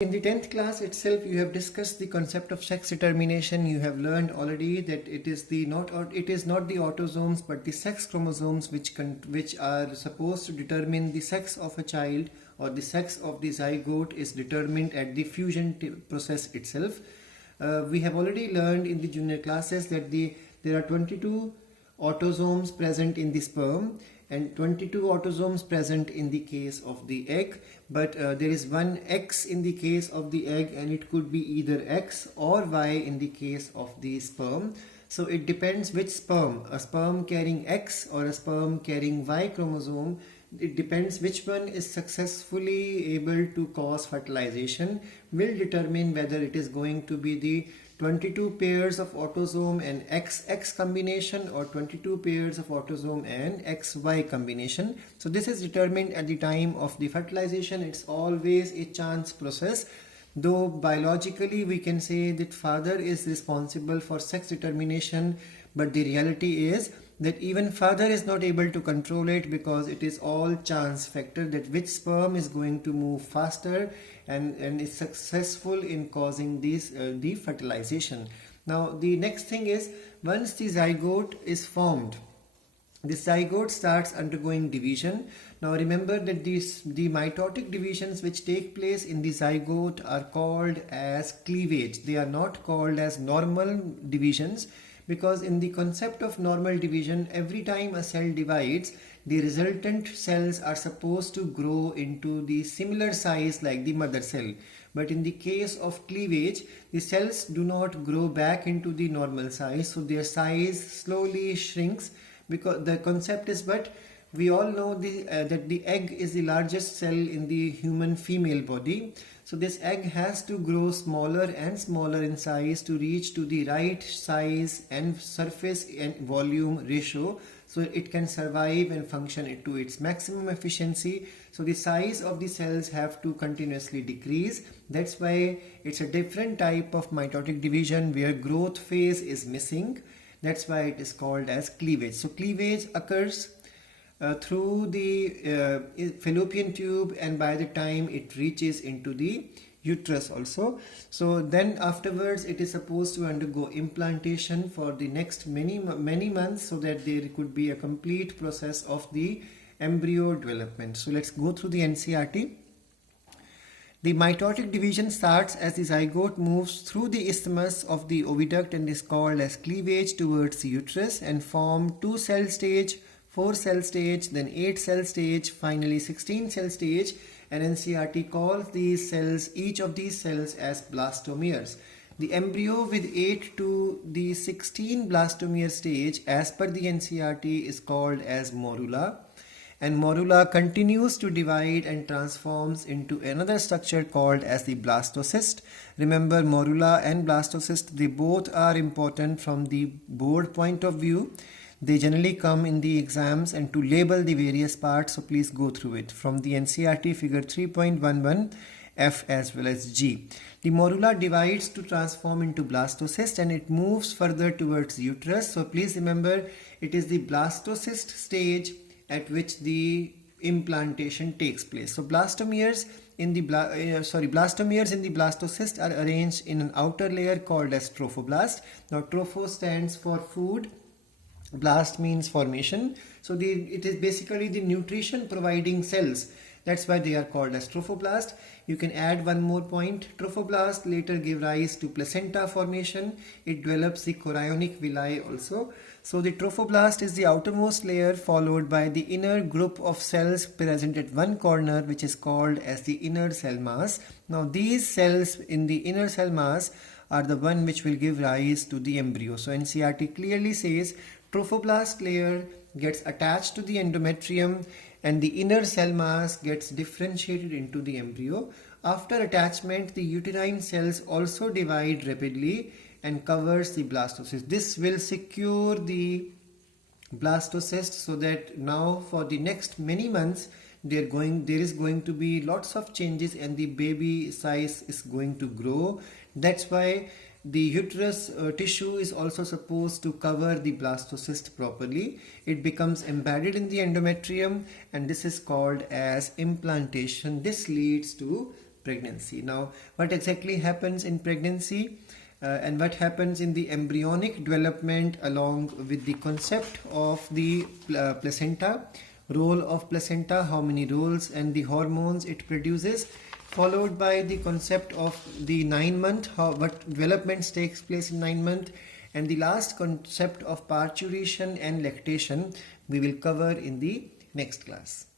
In the 10th class itself, you have discussed the concept of sex determination. You have learned already that it is not the autosomes but the sex chromosomes which are supposed to determine the sex of a child, or the sex of the zygote is determined at the fusion process itself. We have already learned in the junior classes that there are 22 autosomes present in the sperm and 22 autosomes present in the case of the egg, but there is one X in the case of the egg, and it could be either X or Y in the case of the sperm. So it depends which sperm, a sperm carrying X or a sperm carrying Y chromosome. It depends which one is successfully able to cause fertilization will determine whether it is going to be the 22 pairs of autosome and XX combination or 22 pairs of autosome and XY combination. So this is determined at the time of the fertilization. It's always a chance process. Though biologically we can say that father is responsible for sex determination, but the reality is that even father is not able to control it, because it is all chance factor that which sperm is going to move faster and is successful in causing this the fertilization. Now the next thing is, once the zygote is formed, the zygote starts undergoing division. Now remember that the mitotic divisions which take place in the zygote are called as cleavage. They are not called as normal divisions, because in the concept of normal division, every time a cell divides, the resultant cells are supposed to grow into the similar size like the mother cell. But in the case of cleavage, the cells do not grow back into the normal size, so their size slowly shrinks, because the concept is, but we all know that the egg is the largest cell in the human female body. So this egg has to grow smaller and smaller in size to reach to the right size and surface and volume ratio, so it can survive and function to its maximum efficiency. So the size of the cells have to continuously decrease. That's why it's a different type of mitotic division where growth phase is missing. That's why it is called as cleavage. So cleavage occurs through the fallopian tube, and by the time it reaches into the uterus also. So then afterwards it is supposed to undergo implantation for the next many months, so that there could be a complete process of the embryo development. So let's go through the NCERT. The mitotic division starts as the zygote moves through the isthmus of the oviduct and is called as cleavage towards the uterus, and form 2 cell stage, 4 cell stage, then 8 cell stage, finally 16 cell stage, and NCERT calls these cells, each of these cells, as blastomeres. The embryo with 8 to the 16 blastomere stage, as per the NCERT, is called as morula, and morula continues to divide and transforms into another structure called as the blastocyst. Remember, morula and blastocyst, they both are important from the board point of view. They generally come in the exams and to label the various parts, so please go through it from the NCERT figure 3.11 F as well as G. The morula divides to transform into blastocyst, and it moves further towards the uterus. So please remember, it is the blastocyst stage at which the implantation takes place. So blastomeres in the blastocyst are arranged in an outer layer called as trophoblast. Now tropho stands for food, blast means formation, so it is basically the nutrition providing cells. That's why they are called as trophoblast. You can add one more point. Trophoblast later give rise to placenta formation. It develops the chorionic villi also. So the trophoblast is the outermost layer, followed by the inner group of cells present at one corner, which is called as the inner cell mass. Now these cells in the inner cell mass are the one which will give rise to the embryo. So NCERT clearly says trophoblast layer gets attached to the endometrium, and the inner cell mass gets differentiated into the embryo. After attachment, the uterine cells also divide rapidly and covers the blastocyst. This will secure the blastocyst, so that now for the next many months there is going to be lots of changes and the baby size is going to grow. That's why the uterus tissue is also supposed to cover the blastocyst properly. It becomes embedded in the endometrium, and this is called as implantation. This leads to pregnancy. Now, what exactly happens in pregnancy and what happens in the embryonic development along with the concept of the placenta, role of placenta, how many roles and the hormones it produces, followed by the concept of the 9-month, what developments takes place in 9-month, and the last concept of parturition and lactation we will cover in the next class.